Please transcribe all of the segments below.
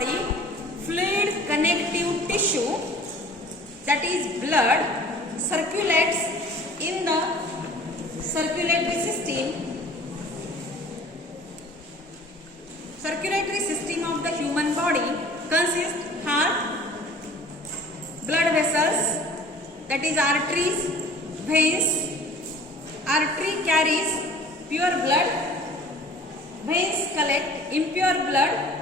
body, fluid connective tissue, that is blood, circulates in the circulatory system. Circulatory system of the human body consists heart, blood vessels, that is arteries, veins. Artery carries pure blood, veins collect impure blood.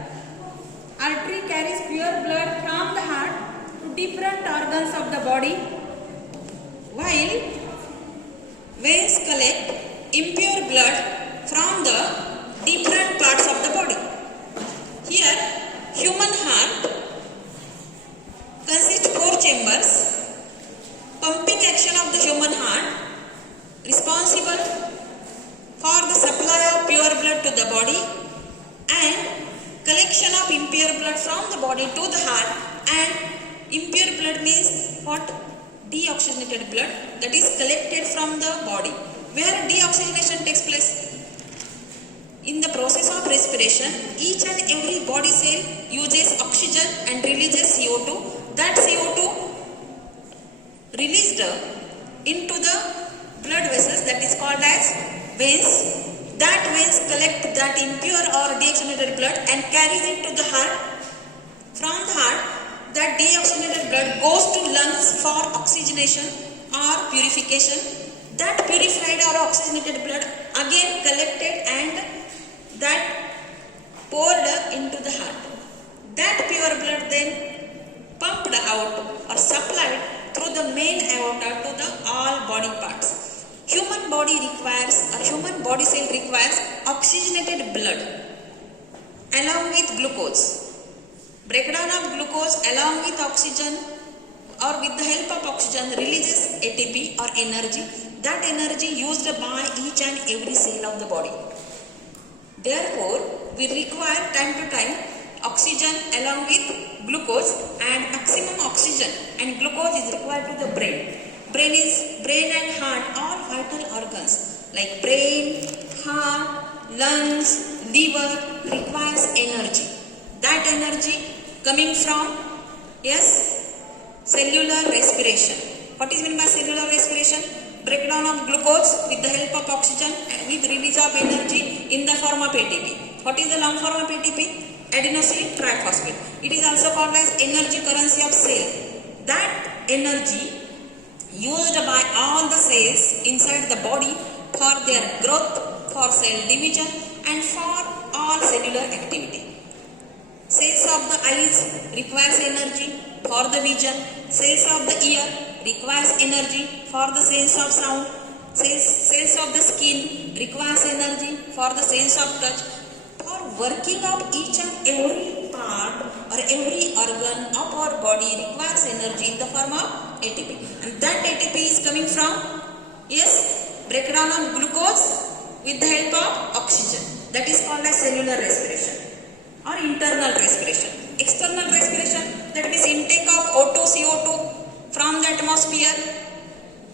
Artery carries pure blood from the heart to different organs of the body, while veins collect impure blood from the different parts of the body. Here, human heart consists 4 chambers. Pumping action of the human heart responsible for the supply of pure blood to the body and collection of impure blood from the body to the heart. And impure blood means what? Deoxygenated blood, that is collected from the body. Where deoxygenation takes place? In the process of respiration, each and every body cell uses oxygen and releases CO2. That CO2 released into the blood vessels, that is called as veins. That veins collect that impure or deoxygenated blood and carries it to the heart. From the heart, that deoxygenated blood goes to lungs for oxygenation or purification. That purified or oxygenated blood again collected and that poured into the heart. That pure blood then pumped out or supplied through the main aorta to the all body parts. Human body cell requires oxygenated blood along with glucose. Breakdown of glucose along with oxygen or with the help of oxygen releases ATP or energy. That energy used by each and every cell of the body. Therefore, we require time to time oxygen along with glucose, and maximum oxygen and glucose is required to the brain. Brain and heart are vital organs like brain, heart, lungs, liver requires energy. That energy coming from cellular respiration. What is meant by cellular respiration? Breakdown of glucose with the help of oxygen and with release of energy in the form of ATP. What is the long form of ATP? Adenosine triphosphate. It is also called as energy currency of cell. That energy used by all the cells inside the body for their growth, for cell division and for all cellular activity. Cells of the eyes requires energy for the vision. Cells of the ear requires energy for the sense of sound. Cells of the skin requires energy for the sense of touch. For working of each and every part or every organ of our body requires energy in the form of ATP. And that ATP is coming from breakdown of glucose with the help of oxygen. That is called as cellular respiration or internal respiration. External respiration, that means intake of O2, CO2 from the atmosphere.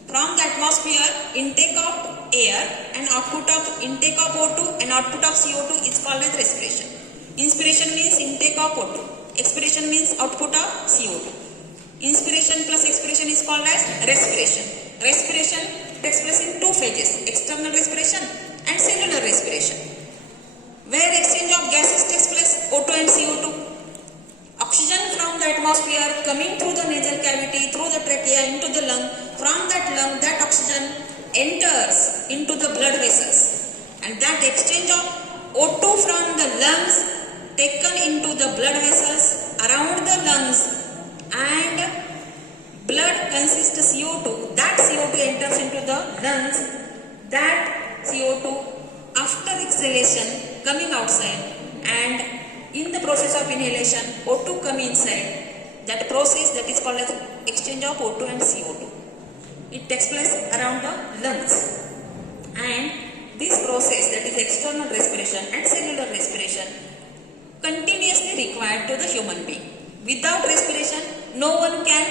From the atmosphere, intake of air and output of intake of O2 and output of CO2 is called as respiration. Inspiration means intake of O2. Expiration means output of CO2. Inspiration plus expiration is called as respiration. Respiration takes place in 2 phases, external respiration and cellular respiration. Where exchange of gases takes place, O2 and CO2. Oxygen from the atmosphere coming through the nasal cavity, through the trachea into the lung. From that lung, that oxygen enters into the blood vessels. And that exchange of O2 from the lungs taken into the blood vessels around the lungs, and blood consists of CO2. That CO2 enters into the lungs. That CO2 after exhalation coming outside, and in the process of inhalation O2 come inside. That process that is called as exchange of O2 and CO2. It takes place around the lungs, and this process, that is external respiration and cellular respiration, continuously required to the human being. Without respiration, no one can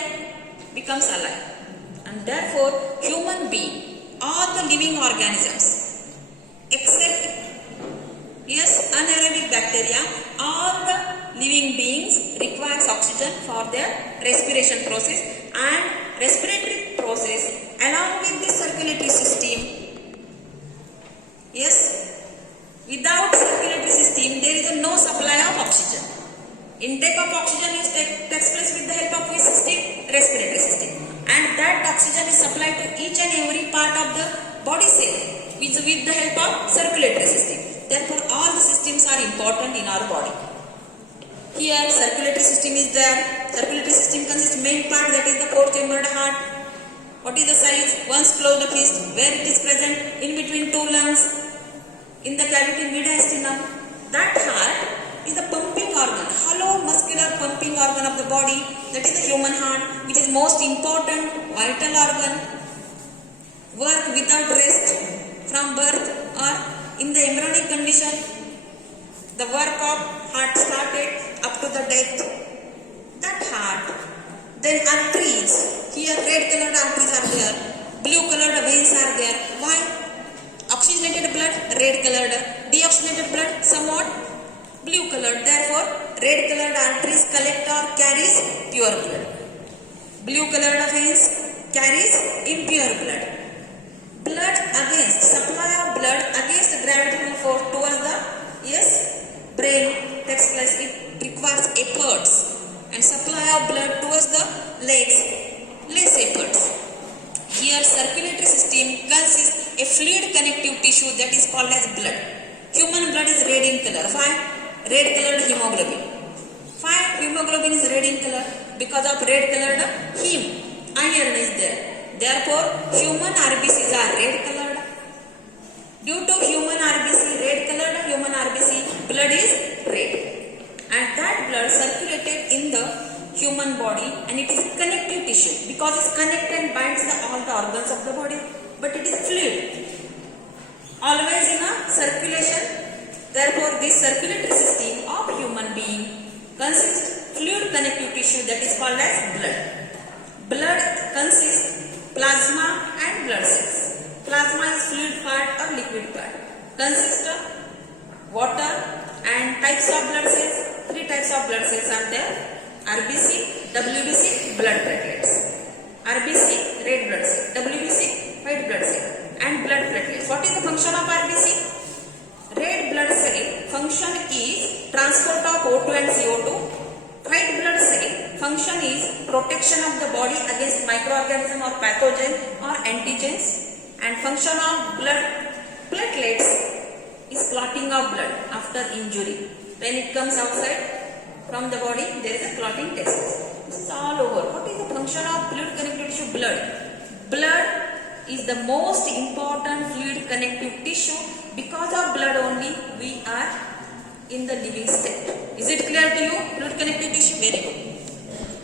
become alive. And therefore, human being, all the living organisms, except anaerobic bacteria, all the living beings requires oxygen for their respiration process, and respiratory process along with the circulatory system. Yes, without circulatory system there is no supply of oxygen. Intake of oxygen takes place with the help of which system? Respiratory system, and that oxygen is supplied to each and every part of the body cell with the help of circulatory system. Therefore all the systems are important in our body. Here circulatory system is there. Circulatory system consists main part, that is the four-chambered heart. What is the size? Once close the fist, where it is present? In between two lungs, in the cavity mediastinum. That heart is the pumping organ, hollow muscular pumping organ of the body. That is the human heart, which is most important vital organ. Work without rest from birth or in the embryonic condition. The work of heart started up to the death. That heart, then arteries. Here red colored arteries are there, blue colored veins are there. Why? Oxygenated blood red colored, deoxygenated blood somewhat blue colored. Therefore red colored arteries collect or carries pure blood. Blue colored veins carries impure blood. Blood against, supply of blood against the gravitational force towards the brain takes place. It requires efforts, and supply of blood towards the legs less efforts. Here circulatory system consists a fluid connective tissue that is called as blood. Human blood is red in color. Why? Red colored hemoglobin. Why hemoglobin is red in color? Because of red colored heme, iron is there. Therefore human RBCs are red colored. Due to human RBC, red colored human RBC, blood is red, and that blood circulated in the human body, and it is connective tissue because it connects and binds all the organs of the body, but it is fluid, always in a circulation. Therefore this circulatory system of human being consists fluid connective tissue that is called as blood. Blood consists plasma and blood cells. Plasma is fluid part or liquid part. Consists of water and types of blood cells. Three types of blood cells are there: RBC, WBC, blood platelets. RBC, red blood cell. WBC, white blood cell, and blood platelets. What is the function of RBC? Red blood cell function is transport of O2 and CO2. White blood cell function is protection of the body against microorganism or pathogen or antigens. And function of blood platelets is clotting of blood after injury. When it comes outside from the body, there is a clotting takes place. This is all over. What is the function of fluid connective tissue? Blood. Blood is the most important fluid connective tissue. Because of blood only we are in the living state. Is it clear to you? Fluid connective tissue? Very good.